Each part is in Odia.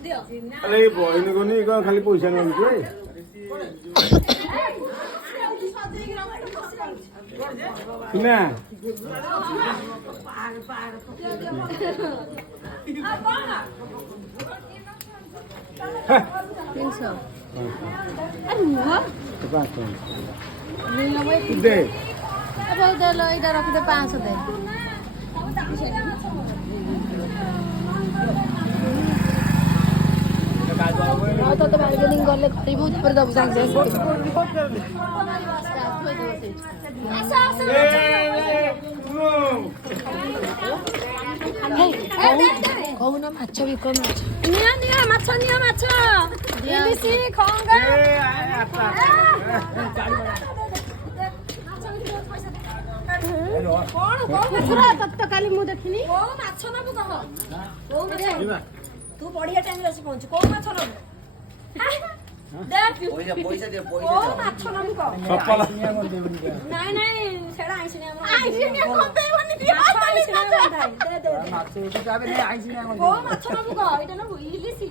अरे बहिनी को नहीं कौन खाली पैसा नहीं छे ना दे अब दे लो इधर रख दे 500 दे ଆଉ ତ ବାର୍ଗେନିଂ କଲେ କରିବୁ ତାପରେ ଦବୁ ସାଙ୍ଗେ କହୁନ ମାଛ ବିକ ମାଛ ନିଅ ନିଅ ମାଛ ନିଅ ମାଛ ଇଲିଶି ଖଙ୍ଗା କଣ ତତ୍ତ କାଲି ମୁଁ ଦେଖିନି କୋଉ ମାଛ ନବୁ କହ କୋଉ ମାଛ ତୁ ବଢିଆ ଟାଇମରେ ଆସି ପହଞ୍ଚୁ କୋଉ ମାଛ ନବୁ ପଇସା ଦିଅ କୋଉ ମାଛ ନବୁ କହ ନାଇଁ ନାଇଁ ସେଟା ଆଇଁଷିଣିଆ କୋଉ ମାଛ ନବୁ କହ ଏଇଟା ନବୁ ଇଲିଶି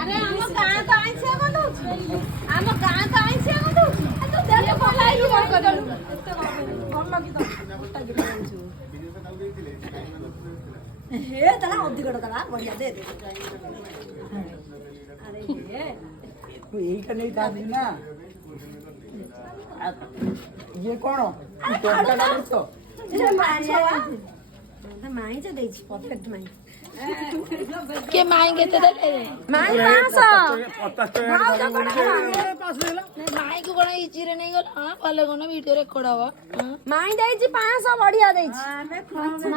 ଆରେ ଆମ ଗାଁ ତ ଆଇଁଷିଆ ଗନ୍ଧଉଛି ଆମ ଗାଁ ତ ଆଇଁଷିଆ ଗନ୍ଧଉଛି ତୁ ଦେଲେ ଭଲ ହେଇକି ଭଲ କରିଲୁ ଭଲ କି ତ हे त्याला अधिक त्याला बढ़िया दे दे अरे ये यही का नहीं था ना ये कौन ये मारिया तो माई से देछि परफेक्ट माई के माई केते देले माई 500 माई को कोन इची रे नहीं गल हां भले कोन वीडियो रेकॉर्ड हवा माई देछि 500 बढ़िया देछि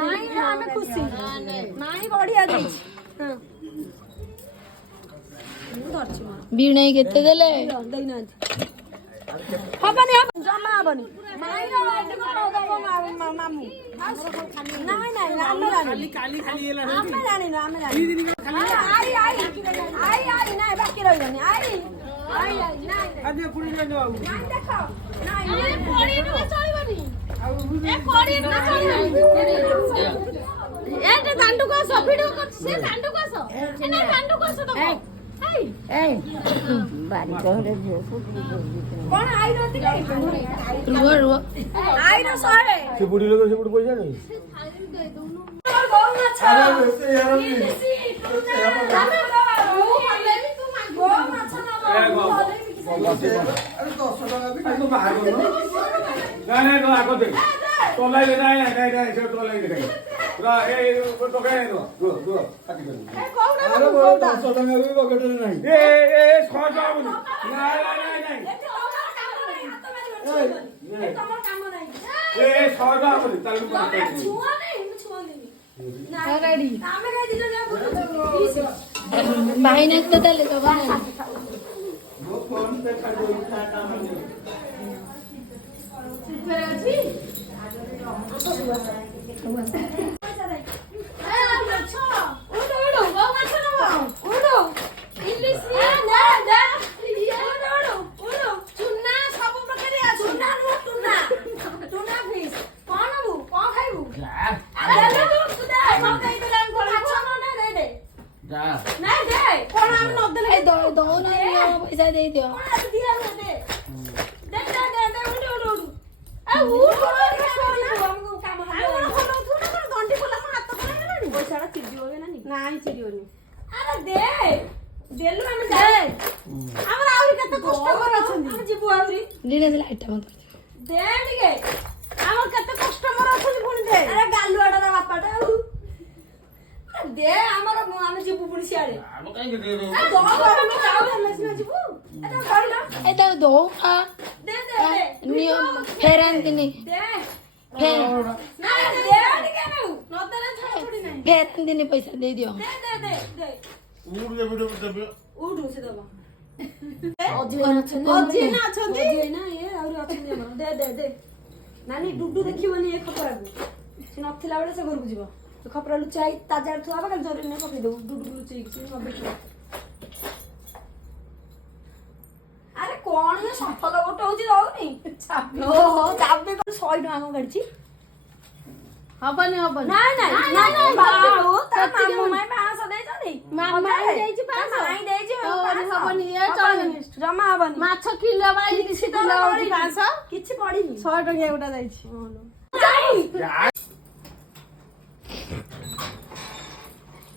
माई हमें खुशी माई बढ़िया देछि हां बीणे केते देले देई ना हबनी जमा हबनी माई रो एटे को दबो मामू नहीं नहीं खाली खाली हेला हमें जानी ना हमें जानी आई आई आई आई नहीं बाकी रह जानी आई आई आई नहीं अरे पुरी ले जाओ नहीं देखो नहीं ए कोड़ी न चलबनी ए कोड़ी न चलबनी ए दांडू को सब वीडियो कर से दांडू को सो ए नहीं दांडू को सो तो बारी कहले कौन आई रहती कहीं रुआ रुआ आई रह सरे से बुढ़ी लोग से बुढ़ पैसा नहीं बहुत अच्छा अरे वैसे यार अरे 10 टका भी तो बाहर करो नहीं तो आको दे तो लाई दे नहीं नहीं से तो लाई दे पूरा ए तो कहे दो दो काटी कर अरे 10 टका भी पकड़ नहीं ए खो जाओ नहीं नहीं तमर काम नहीं ए खो जाओ नहीं तालु छुआ नहीं मैं छुआ नहीं रेडी आमे कह दिलो जा भाई ने तो देले तो बना वो कौन से खादो खाता माने फिर अछि दो ना पैसा दे दियो ନାଇଁ ଚିରିବନି ଆରେ ଦେ ଦେଲୁ ଆମେ ଦେ ଆମର ଆହୁରି କେତେ କଷ୍ଟମର ଅଛନ୍ତି ଆମେ ଯିବୁ ଆହୁରି ଦିନେ ଦିନେ ଆଇଟମ ଦେ ଟିକେ ଆମର କେତେ କଷ୍ଟମର ଅଛନ୍ତି ପୁଣି ଦେ ଆରେ ଗାଲୁଆଟା ବାପାଟା ଆଉ ଦେ ଆମର ଆମେ ଯିବୁ ପୁଣି ସିଆଡେ हम कहीं दे दो ଆମେ ଯାଉ ହେଲେ ସିନା ଯିବୁ ଏଟା କହିଲ ଏଟା ଦो ଆ ଦେ ଦେ ଦେ ନିଅ ଫେରାନ୍ତିନି ଦେ ଫେର ନା ଦେ ଟିକେ ନେଉ ନଦେଲେ ଛାଡ ପଡି ନାହିଁ ଫେରାନ୍ତିନି ପଇସା ଦେଇ ଦିଅ ଦେ ଦେ ଦେ ଦେ उड़ दे वीडियो दे ଉଠୁ ସେ ଦବ ଅଛନ୍ତି ଅଜିନା ଅଛନ୍ତି ଅଜିନା ଏ ଆହୁରି ଅଛନ୍ତି ଆମର ଦେ ଦେ ଦେ ନାନୀ ଡୁଡୁ ଦେଖିବନି ଏ ଖପରାକୁ ସେ ନଥିଲା ବେଳେ ସେ ଘରକୁ ଯିବ ସେ ଖପରା ଲୁଚାଇ ତା ଜାଗାରେ ଥୁଆ ହବ ଖାଲି ଜରି ନେଇ ପକେଇ ଦବୁ ଡୁଡୁ ଲୁଚେଇକି ସେ ନବେ ଆରେ କଣ ଏ ସଫଲ ଗୋଟେ ହଉଛି ଦଉନି ଓହୋ ଚାବି କଣ 100 ଟଙ୍କା କଣ କାଢିଛି ହବନି ହବନି ନାଇଁ ନାଇଁ ନାଇଁ ବାବୁ ତା ମାମୁ ମାଇ 500 ଦେଇଛନ୍ତି ହବନି ମାଇଁ ଦେଇଛି 500 ମାଇଁ ଦେଇଛି ହବନି ଏ ଚଳିବନି ଜମା ହବନି ମାଛ କିଲୋ ବା ଇଲିଶି କିଲୋ ହଉଛି 500 କିଛି ପଡିନି 100 ଟଙ୍କିଆ ଗୋଟା ଯାଇଛି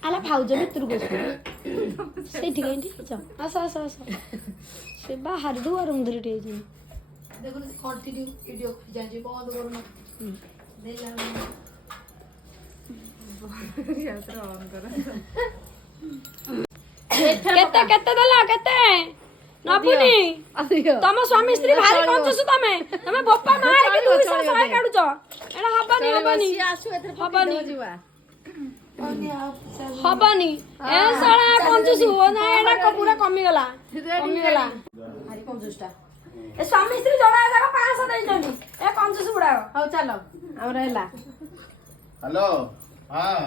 ଆଲା ଭାଉଜ ଭିତରକୁ ସେଇଠି କାହିଁକି ଆସ ଆସ ଆସ ସେ ବାହାରେ ଦୁଆର ମୁଣ୍ଡରେ ଠିଆ ହେଇଛନ୍ତି ଦେଖୁନ କଣ୍ଟିନ୍ୟୁ ଭିଡିଓ ଯାଉଛି ବନ୍ଦ କରୁନ କେତେ କେତେ ଦେଲା କେତେ ନବୁନି ତମ ସ୍ୱାମୀ ସ୍ତ୍ରୀ ଭାରି କଞ୍ଚୁସ ତମେ ତମେ ବୋପା ମାରିକି 200 କାଢୁଛ ଏଟା ହବନି ହବନି ହବନି ହବନି ଏ ସାଳା କଞ୍ଚୁସ ନା ଏଟା ପୁରା କମିଗଲା କମିଗଲା ଭାରି କଞ୍ଚୁସଟା ଏ ସ୍ୱାମୀ ସ୍ତ୍ରୀ ଜଣା ଯାକ 500 ଦେଇଛନ୍ତି ଏ କଞ୍ଜୁସ ଗୁଡାକ ହଉ ଚାଲ ଆମର ହେଲା ହ୍ୟାଲୋ ହଁ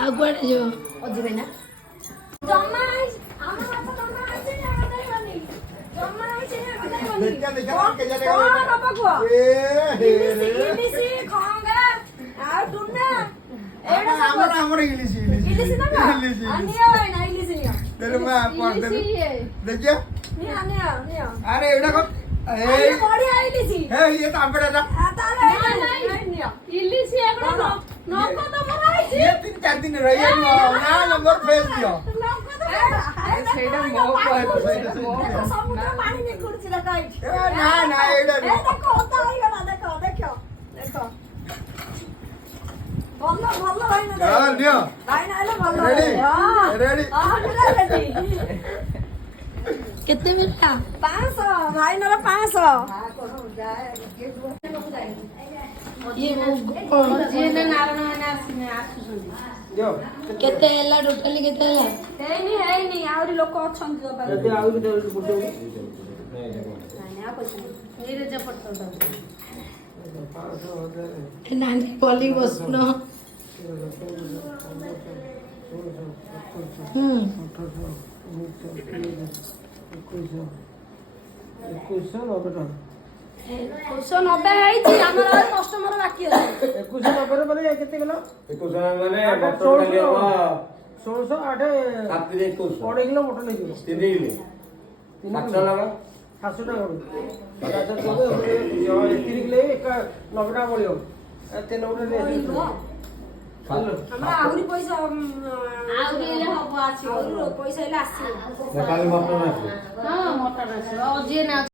ଆଉ କୁଆଡେ ଯିବ ଅଜି ଭାଇ ନା ଜମା ଆମ ହାତ ଜମା ଅଛି ନା ଦେଇବନି ଜମା ଅଛି ନା ଦେଇବନି ଦେଖିଆ ଦେଖିଆ କେଜା କଣ ନବ କୁହ ଏ ହେ ରେ ଇଲିସି ଖଙ୍ଗା ଆଉ ଟୁନା ଏଇଟା ଆମର ଆମର ଇଲିସି ଇଲିସି ନବ ଇଲିସି ନିଅ ଭାଇ ନା ଇଲିସି ନିଅ ତେरे ମା ପଡ ଦେଖିଆ ନିଅ ନିଅ ନିଅ ଆରେ ଏଇଟା କଣ ଏ ବଢିଆ ଇଲିସି ଏ ଇଏ ତ ଆମଟା ତାହେଲେ ନିଅ ଇଲିଶି ଏଗୁଡା ନକ ତମର ହେଇଛି ये 3-4 दिन रहिए ना नंबर फेस दियो ସେଇଟା ମୋ ସମୁଦ୍ର ପାଣି ନିକୁଡୁଛି ଦେଖ ଏଇଠି ନା ନା ଏଇଟା ଦେଖ ଓଦା ହେଇଗଲା ଦେଖ ଦେଖ ଦେଖ ଭଲ ଭଲ ଭାଇନା ହଁ ନିଅ ଭାଇନା ହେଲେ ଭଲ ରେଡି ରେଡି ପୁରା ରେଡି କେତେ ମିଳିଲା 500 ଭାଇନାର 500 ଇଏ ଯିଏ ନାରାୟଣ ମାନେ ଆସୁଛନ୍ତି ଦିଅ କେତେ ହେଲା ଟୋଟାଲି କେତେ ହେଲା ହେଇନି ଆହୁରି ଲୋକ ଅଛନ୍ତି ତ ପାଖରେ ଯଦି ଆଉ ବି ଦେଉଛି ବୁଝଉ ନିରଜ ପଟଲ ନାନୀ ପଲି ବସୁନ ଦୁଇଶହ 90 ହେଇଛି ଆମର କଷ୍ଟମର ବାକି ଅଛି 2190 ମାନେ କେତେ ଗଲା 21 ମାନେ ମଟର 1600 8 7 21 1.5 କିଲୋ ମଟନ ହେଇଯିବ 3 କିଲୋ 700 ଲଗା 700 ଟଙ୍କା ଆଚ୍ଛା ତୋବେ 3 କିଲୋ 90 ଟଙ୍କା ପଡ଼ିବ ଏତେ 90 ରେ ଆମର ଆହୁରି ପଇସା ଆହୁରି ହେଲେ ହବ ଆସିବ ପଇସା ହେଲେ ଆସିବ କାଲି ମଟନ ଆସିବ ହଁ ମଟନ ଆସିବ ଯିଏ ନା